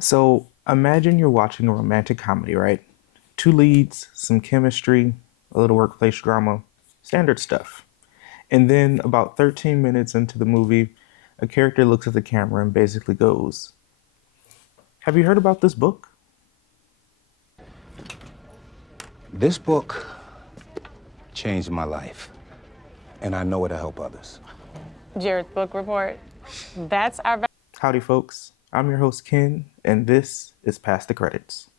So imagine you're watching a romantic comedy, right? Two leads, some chemistry, a little workplace drama, standard stuff. And then about 13 minutes into the movie, a character looks at the camera and basically goes, "Have you heard about this book?" This book changed my life, and I know it'll help others. Jared's book report. That's our. Howdy, folks. I'm your host, Ken, and this is Past the Credits.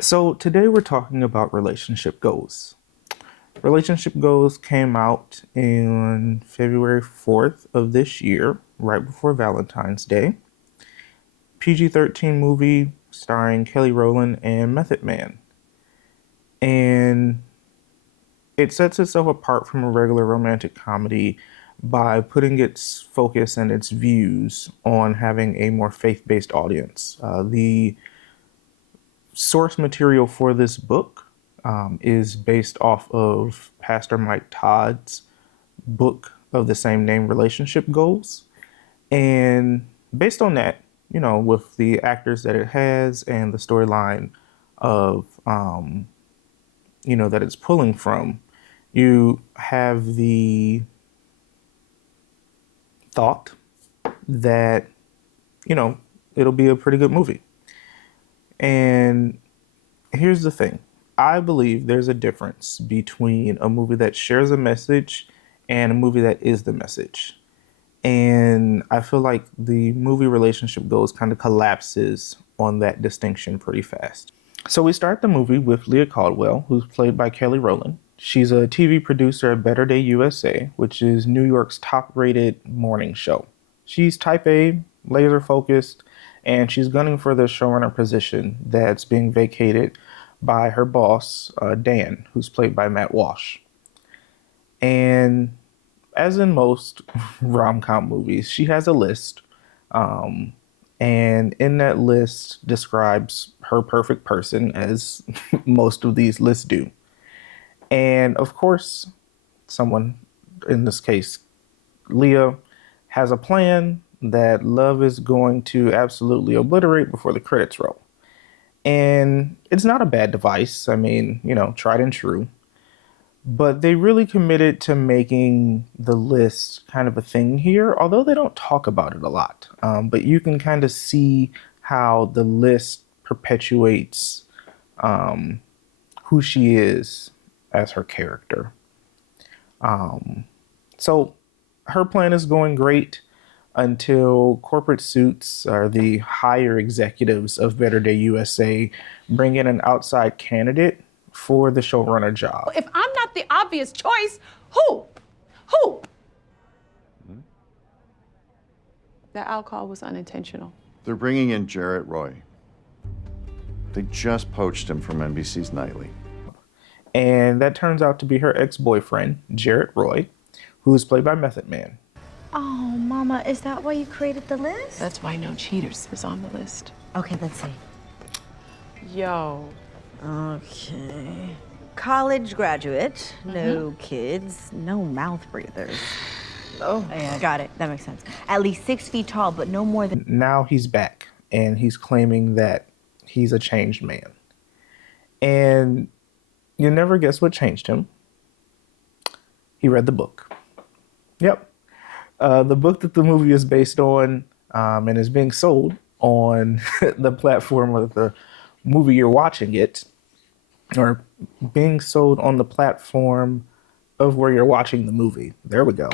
So today we're talking about relationship goals. Relationship Goals came out in February 4th of this year, right before Valentine's Day. PG-13 movie starring Kelly Rowland and Method Man. And it sets itself apart from a regular romantic comedy by putting its focus and its views on having a more faith-based audience. The source material for this book is based off of Pastor Mike Todd's book of the same name, Relationship Goals. And based on that, you know, with the actors that it has and the storyline of, that it's pulling from, you have the thought that, it'll be a pretty good movie. And here's the thing. I believe there's a difference between a movie that shares a message and a movie that is the message. And I feel like the movie Relationship Goals kind of collapses on that distinction pretty fast. So we start the movie with Leah Caldwell, who's played by Kelly Rowland. She's a TV producer at Better Day USA, which is New York's top-rated morning show. She's type A, laser focused, and she's gunning for the showrunner position that's being vacated by her boss, Dan, who's played by Matt Walsh. And as in most rom-com movies, she has a list. And in that list describes her perfect person, as most of these lists do. And of course, someone, in this case, Leah, has a plan that love is going to absolutely obliterate before the credits roll. And it's not a bad device. I mean, tried and true. But they really committed to making the list kind of a thing here, although they don't talk about it a lot. But you can kind of see how the list perpetuates who she is as her character. So her plan is going great until corporate suits, or the higher executives of Better Day USA, bring in an outside candidate for the showrunner job. If I'm not the obvious choice, who? Who? The alcohol was unintentional. They're bringing in Jarrett Roy. They just poached him from NBC's Nightly. And that turns out to be her ex-boyfriend, Jarrett Roy, who is played by Method Man. Oh, Mama, is that why you created the list? That's why No Cheaters is on the list. Okay, let's see. Yo. Okay. College graduate, no kids, no mouth breathers. Oh. Yeah, got it. That makes sense. At least 6 feet tall, but no more than... Now he's back, and he's claiming that he's a changed man. And you never guess what changed him. He read the book. Yep. The book that the movie is based on, and is being sold on the platform of the movie you're watching it, or being sold on the platform of where you're watching the movie. There we go.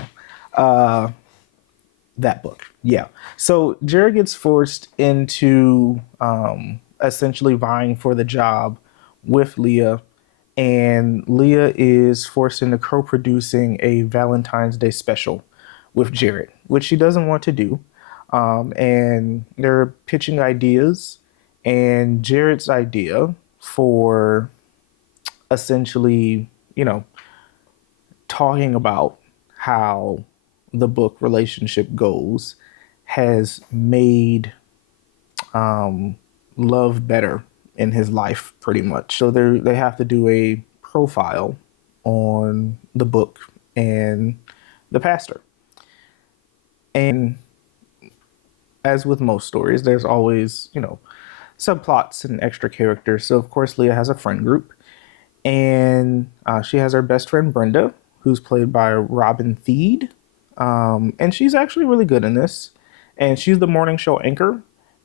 That book. Yeah. So Jared gets forced into essentially vying for the job with Leah, and Leah is forced into co-producing a Valentine's Day special with Jared, which she doesn't want to do. And they're pitching ideas, and Jared's idea for essentially, talking about how the book Relationship Goals has made love better in his life, pretty much. So they have to do a profile on the book and the pastor. And as with most stories, there's always, subplots and extra characters. So, of course, Leah has a friend group, and she has her best friend, Brenda, who's played by Robin Thede. And she's actually really good in this. And she's the morning show anchor,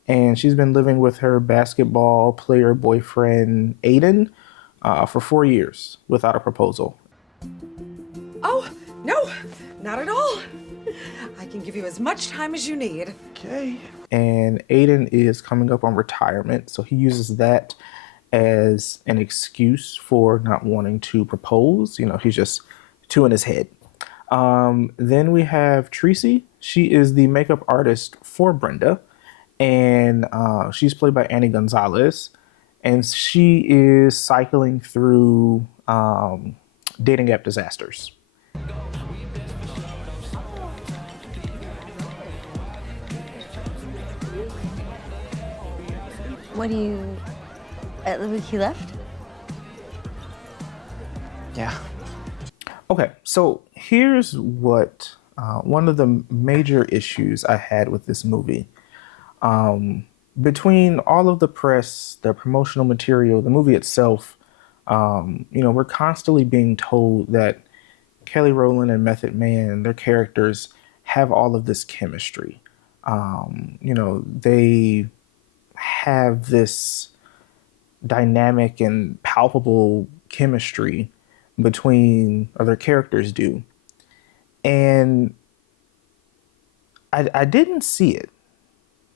and she's been living with her basketball player boyfriend, Aiden, for 4 years without a proposal. Oh, no, not at all. I can give you as much time as you need. Okay. And Aiden is coming up on retirement, so he uses that as an excuse for not wanting to propose. He's just two in his head. Then we have Tracy. She is the makeup artist for Brenda, and she's played by Annie Gonzalez. And she is cycling through dating app disasters. What do you... he left? Yeah. Okay, so here's what one of the major issues I had with this movie. Between all of the press, the promotional material, the movie itself, we're constantly being told that Kelly Rowland and Method Man, their characters, have all of this chemistry. They have this dynamic and palpable chemistry between, or their characters do. And I didn't see it.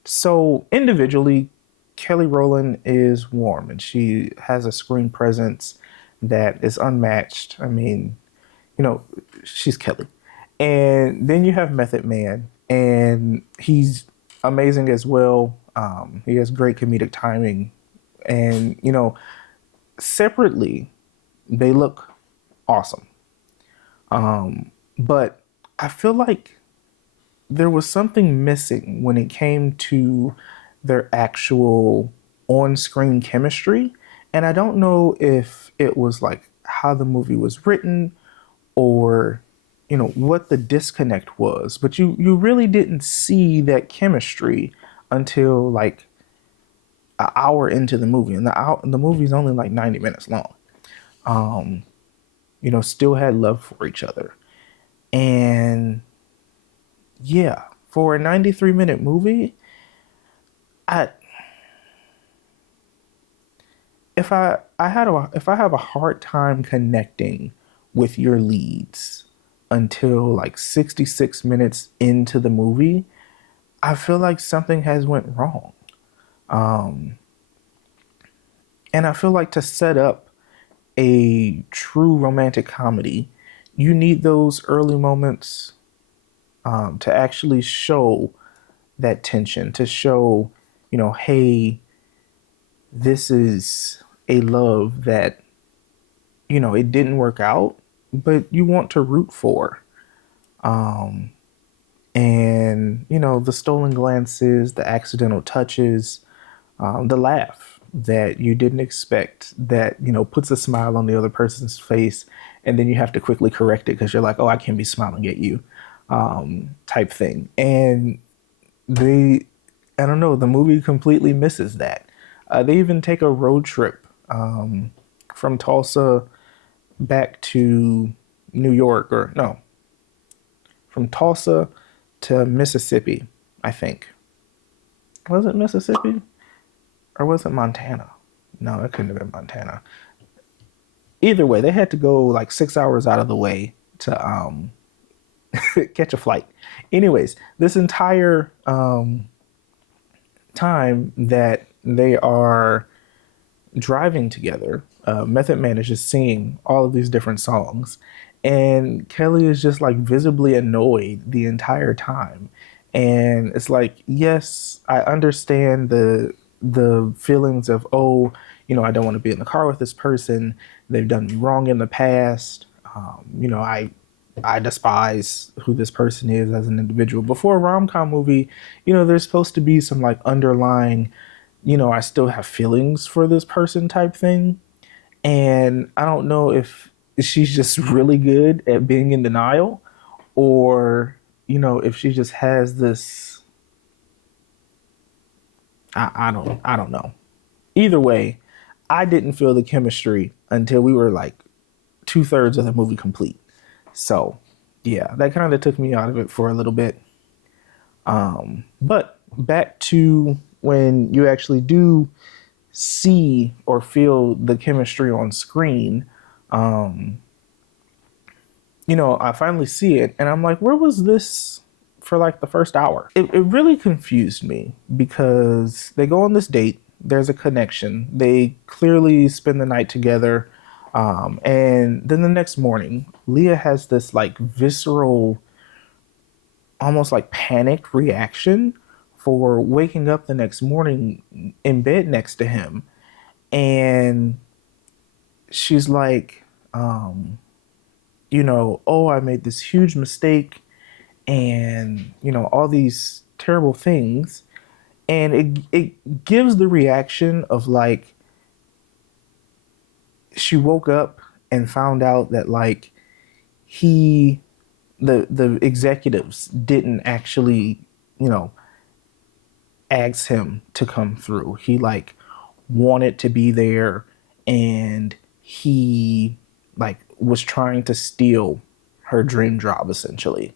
So individually, Kelly Rowland is warm and she has a screen presence that is unmatched. I mean, she's Kelly. And then you have Method Man, and he's amazing as well. He has great comedic timing. And, separately, they look awesome. But I feel like there was something missing when it came to their actual on-screen chemistry. And I don't know if it was like how the movie was written or, what the disconnect was. But you really didn't see that chemistry until like an hour into the movie. And the movie's only like 90 minutes long. Still had love for each other. And yeah, for a 93-minute movie, if I have a hard time connecting with your leads until like 66 minutes into the movie, I feel like something has went wrong. And I feel like to set up a true romantic comedy, you need those early moments to actually show that tension, to show, hey, this is a love that, it didn't work out, but you want to root for. And, the stolen glances, the accidental touches, the laugh that you didn't expect that, puts a smile on the other person's face. And then you have to quickly correct it because you're like, oh, I can't be smiling at you, type thing. And I don't know, the movie completely misses that. They even take a road trip from Tulsa back to New York, or no, from Tulsa to Mississippi, I think. Was it Mississippi? Or was it Montana? No, it couldn't have been Montana. Either way, they had to go like 6 hours out of the way to catch a flight. Anyways, this entire time that they are driving together, Method Man is just singing all of these different songs. And Kelly is just like visibly annoyed the entire time. And it's like, yes, I understand the feelings of, oh, I don't want to be in the car with this person. They've done me wrong in the past. I despise who this person is as an individual. Before a rom-com movie, there's supposed to be some like underlying, I still have feelings for this person type thing. And I don't know if she's just really good at being in denial, or, if she just has this, I don't know. Either way, I didn't feel the chemistry until we were like 2/3 of the movie complete. So yeah, that kind of took me out of it for a little bit. But back to when you actually do see or feel the chemistry on screen, I finally see it and I'm like, where was this for like the first hour? It really confused me because they go on this date, there's a connection, they clearly spend the night together. And then the next morning, Leah has this like visceral, almost like panicked reaction for waking up the next morning in bed next to him. And she's like, oh, I made this huge mistake and, all these terrible things. And it gives the reaction of like, she woke up and found out that like the executives didn't actually, ask him to come through. He like wanted to be there and he like was trying to steal her dream job essentially.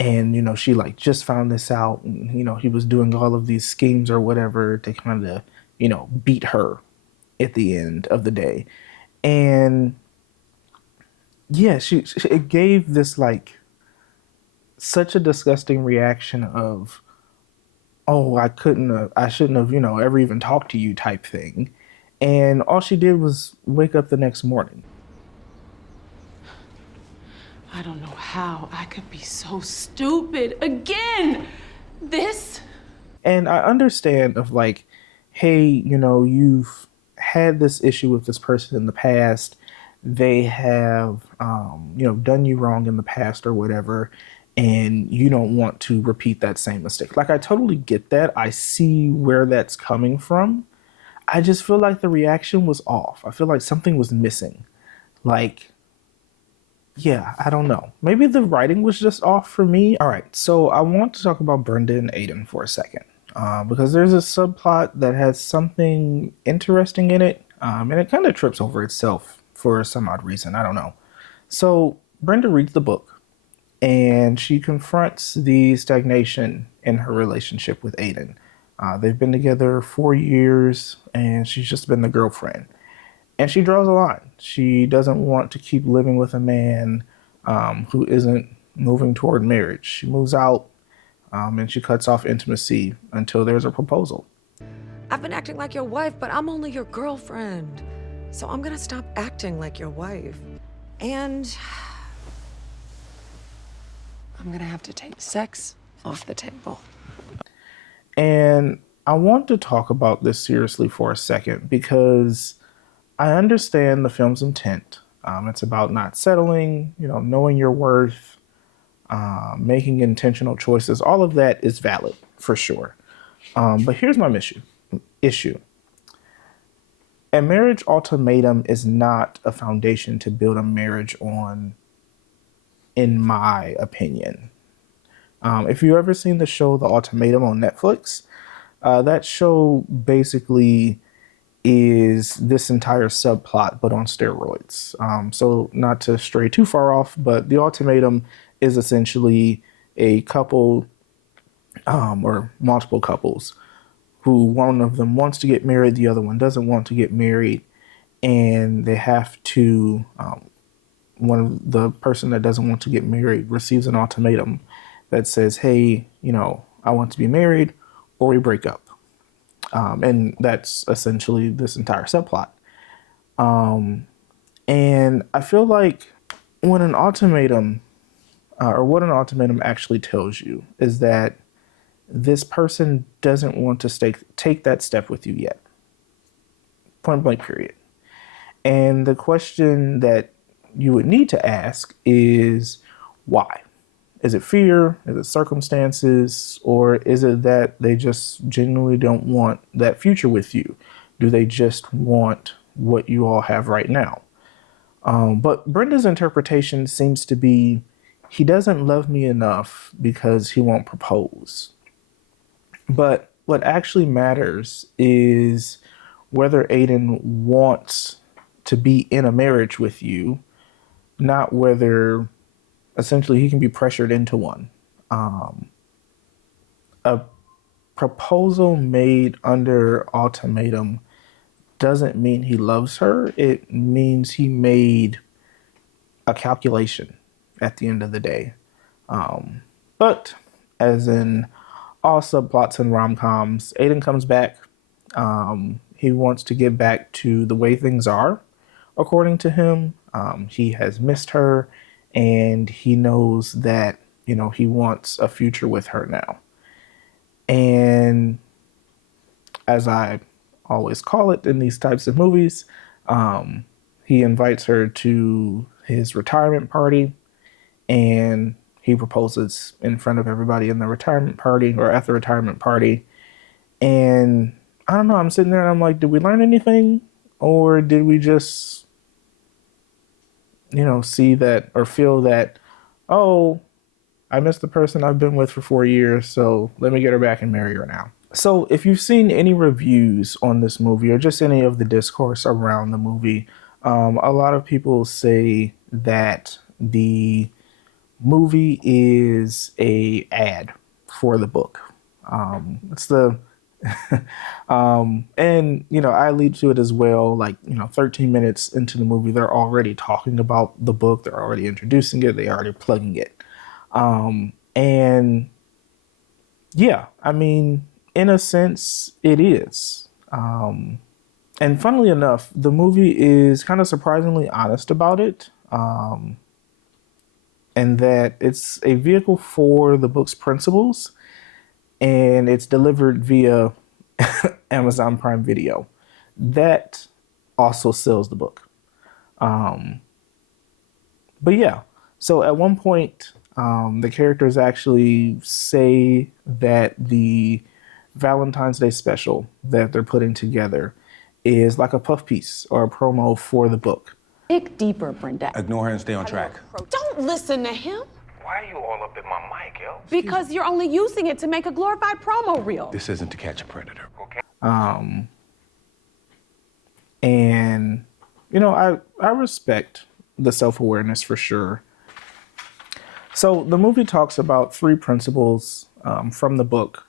And she like just found this out and he was doing all of these schemes or whatever to kind of beat her at the end of the day. And yeah, she it gave this like such a disgusting reaction of, oh, I shouldn't have, ever even talked to you type thing. And all she did was wake up the next morning. I don't know how I could be so stupid again. This. And I understand of like, hey, you've had this issue with this person in the past. They have, done you wrong in the past or whatever. And you don't want to repeat that same mistake. Like, I totally get that. I see where that's coming from. I just feel like the reaction was off. I feel like something was missing. Like, yeah, I don't know. Maybe the writing was just off for me. All right, so I want to talk about Brenda and Aiden for a second. Because there's a subplot that has something interesting in it. And it kind of trips over itself for some odd reason. I don't know. So Brenda reads the book. And she confronts the stagnation in her relationship with Aiden. They've been together 4 years, and she's just been the girlfriend. And she draws a line. She doesn't want to keep living with a man who isn't moving toward marriage. She moves out, and she cuts off intimacy until there's a proposal. I've been acting like your wife, but I'm only your girlfriend. So I'm gonna stop acting like your wife. And I'm gonna have to take sex off the table. And I want to talk about this seriously for a second because I understand the film's intent. It's about not settling, knowing your worth, making intentional choices. All of that is valid for sure. But here's my issue. A marriage ultimatum is not a foundation to build a marriage on, in my opinion. If you've ever seen the show The Ultimatum on Netflix, that show basically is this entire subplot, but on steroids. So not to stray too far off, but The Ultimatum is essentially a couple or multiple couples who one of them wants to get married, the other one doesn't want to get married, and they have to, one of the person that doesn't want to get married receives an ultimatum that says, hey, I want to be married or we break up. And that's essentially this entire subplot. And I feel like when an ultimatum, or what an ultimatum actually tells you is that this person doesn't want to take that step with you yet. Point blank, period. And the question that you would need to ask is why? Is it fear? Is it circumstances? Or is it that they just genuinely don't want that future with you? Do they just want what you all have right now? But Brenda's interpretation seems to be he doesn't love me enough because he won't propose. But what actually matters is whether Aiden wants to be in a marriage with you, not whether essentially he can be pressured into one. A proposal made under ultimatum doesn't mean he loves her. It means he made a calculation at the end of the day. But as in all subplots in rom-coms, Aiden comes back. He wants to get back to the way things are, according to him. He has missed her, and he knows that, he wants a future with her now. And as I always call it in these types of movies, he invites her to his retirement party, and he proposes in front of everybody in the retirement party or at the retirement party. And I don't know, I'm sitting there and I'm like, did we learn anything? Or did we just, see that or feel that, oh, I missed the person I've been with for 4 years, so let me get her back and marry her now. So if you've seen any reviews on this movie or just any of the discourse around the movie, a lot of people say that the movie is a ad for the book. It's the and I lead to it as well. Like 13 minutes into the movie, they're already talking about the book. They're already introducing it. They're already plugging it. And yeah, I mean, in a sense, it is. And funnily enough, the movie is kind of surprisingly honest about it. And that it's a vehicle for the book's principles, and it's delivered via Amazon Prime Video. That also sells the book. But yeah, so at one point, the characters actually say that the Valentine's Day special that they're putting together is like a puff piece or a promo for the book. Dig deeper, Brenda. Ignore her and stay on track. Don't listen to him. Why are you all up in my mic, yo? Because you're only using it to make a glorified promo reel. This isn't to catch a predator. Okay. And I respect the self-awareness for sure. So the movie talks about three principles from the book,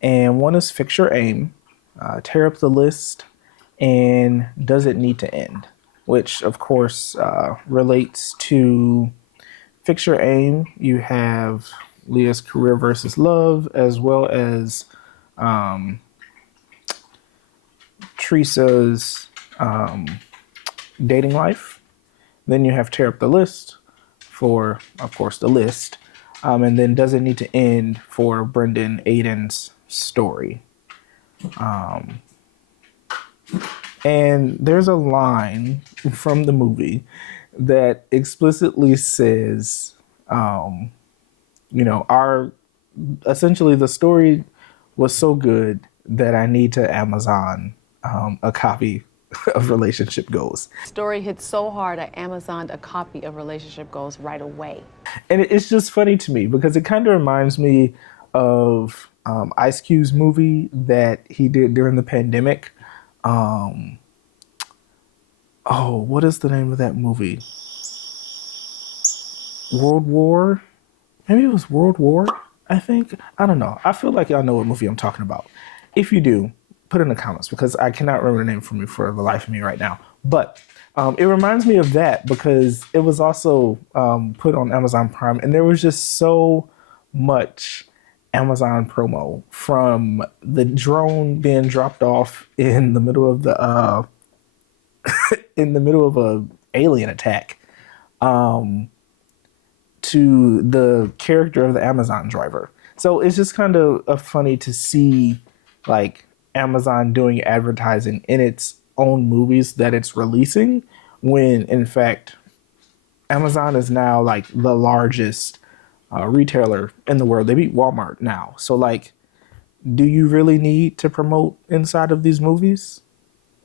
and one is fix your aim, tear up the list, and does it need to end? Which of course relates to fix your aim. You have Leah's career versus love, as well as Teresa's dating life. Then you have tear up the list for, of course, the list. And then does it need to end for Brendan Aiden's story. And there's a line from the movie that explicitly says, essentially the story was so good that I need to Amazon a copy of Relationship Goals. Story hit so hard, I Amazoned a copy of Relationship Goals right away. And it's just funny to me because it kind of reminds me of Ice Cube's movie that he did during the pandemic. What is the name of that movie? World War? Maybe it was World War, I think. I don't know. I feel like y'all know what movie I'm talking about. If you do, put it in the comments because I cannot remember the name for the life of me right now. But it reminds me of that because it was also put on Amazon Prime, and there was just so much Amazon promo, from the drone being dropped off in the middle of the a alien attack, to the character of the Amazon driver. So it's just kind of funny to see like Amazon doing advertising in its own movies that it's releasing, when in fact Amazon is now like the largest retailer in the world. They beat Walmart now. So like, do you really need to promote inside of these movies?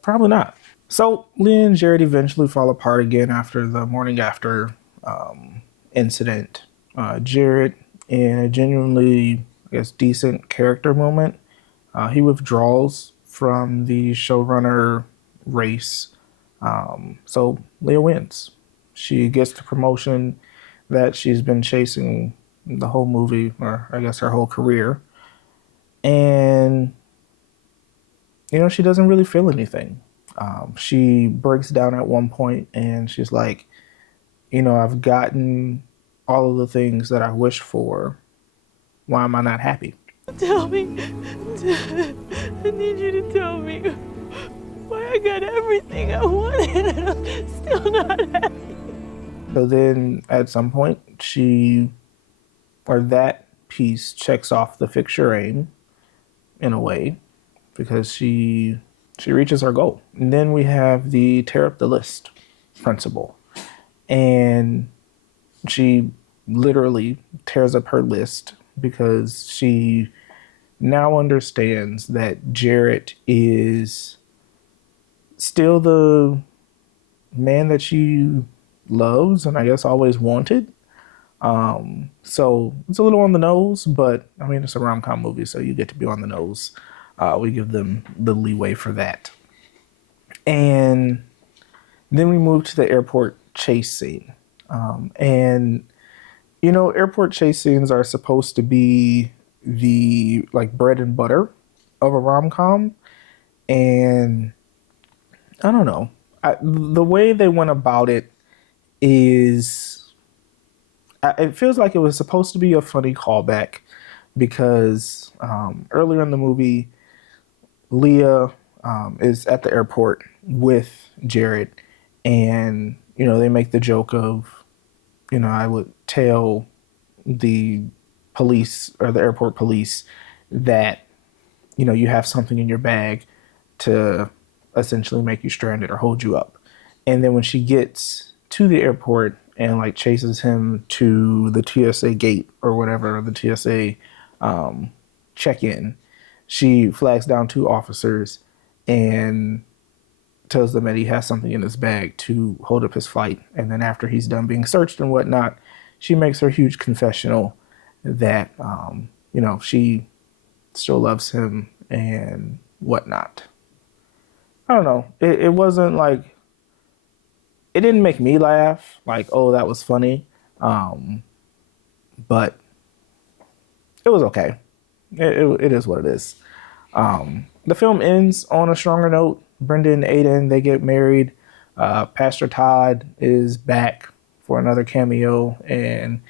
Probably not. So Leah and Jared eventually fall apart again after the morning after incident. Jared, in a genuinely, I guess, decent character moment, he withdraws from the showrunner race. So Leah wins. She gets the promotion that she's been chasing the whole movie, or I guess her whole career. And, she doesn't really feel anything. She breaks down at one point and she's like, I've gotten all of the things that I wish for. Why am I not happy? Tell me. I need you to tell me why I got everything I wanted and I'm still not happy. So then at some point, that piece checks off the fixture aim in a way because she reaches her goal. And then we have the tear up the list principle. And she literally tears up her list because she now understands that Jarrett is still the man that she loves and I guess always wanted. So it's a little on the nose, but I mean, it's a rom-com movie, so you get to be on the nose. We give them the leeway for that. And then we move to the airport chase scene. And airport chase scenes are supposed to be the like bread and butter of a rom-com. And I don't know. The way they went about it is, it feels like it was supposed to be a funny callback because earlier in the movie, Leah is at the airport with Jared, and they make the joke of, I would tell the police or the airport police that you have something in your bag to essentially make you stranded or hold you up. And then when she gets to the airport and like chases him to the TSA gate or whatever, the TSA check-in, she flags down two officers and tells them that he has something in his bag to hold up his flight. And then after he's done being searched and whatnot, she makes her huge confessional that, she still loves him and whatnot. I don't know. It wasn't like, it didn't make me laugh. Like, oh, that was funny. But it was okay. It is what it is. The film ends on a stronger note. Brenda and Aiden, they get married. Pastor Todd is back for another cameo, and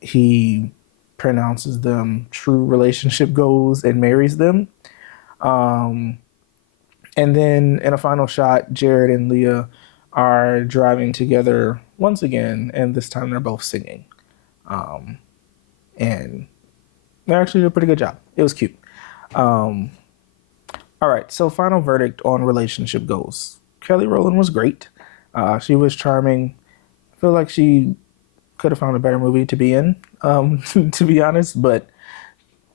he pronounces them true relationship goals and marries them. And then in a final shot, Jared and Leah are driving together once again, and this time they're both singing. And they actually did a pretty good job. It was cute. All right, so final verdict on relationship goals. Kelly Rowland was great. She was charming. I feel like she could have found a better movie to be in, to be honest, but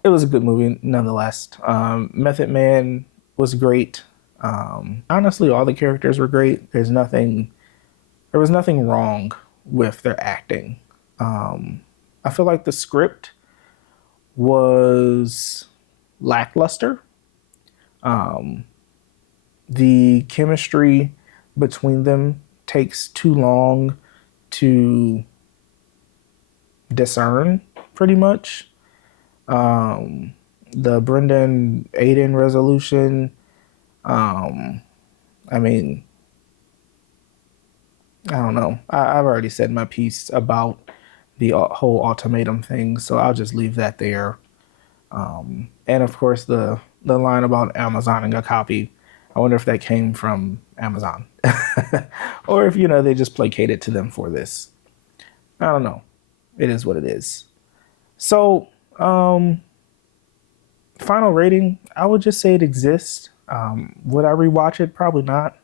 it was a good movie nonetheless. Method Man was great. Honestly, all the characters were great. There was nothing wrong with their acting. I feel like the script was lackluster. The chemistry between them takes too long to discern, pretty much. The Brenda and Aiden resolution, I mean, I don't know. I've already said my piece about the whole ultimatum thing, so I'll just leave that there. And of course, the line about Amazoning a copy, I wonder if that came from Amazon. Or if, they just placated to them for this. I don't know. It is what it is. So, final rating, I would just say it exists. Would I rewatch it? Probably not.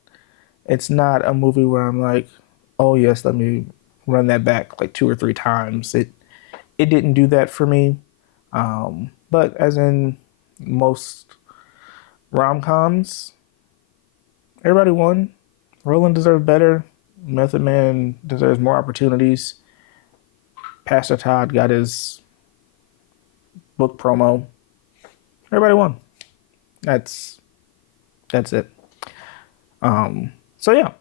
It's not a movie where I'm like, oh yes, let me run that back like 2 or 3 times. It didn't do that for me. But as in most rom-coms, everybody won. Roland deserves better. Method Man deserves more opportunities. Pastor Todd got his book promo. Everybody won. That's it. So yeah.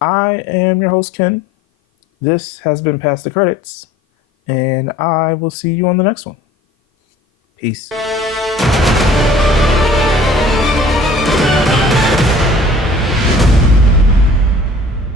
I am your host, Ken. This has been Past the Credits, and I will see you on the next one. Peace.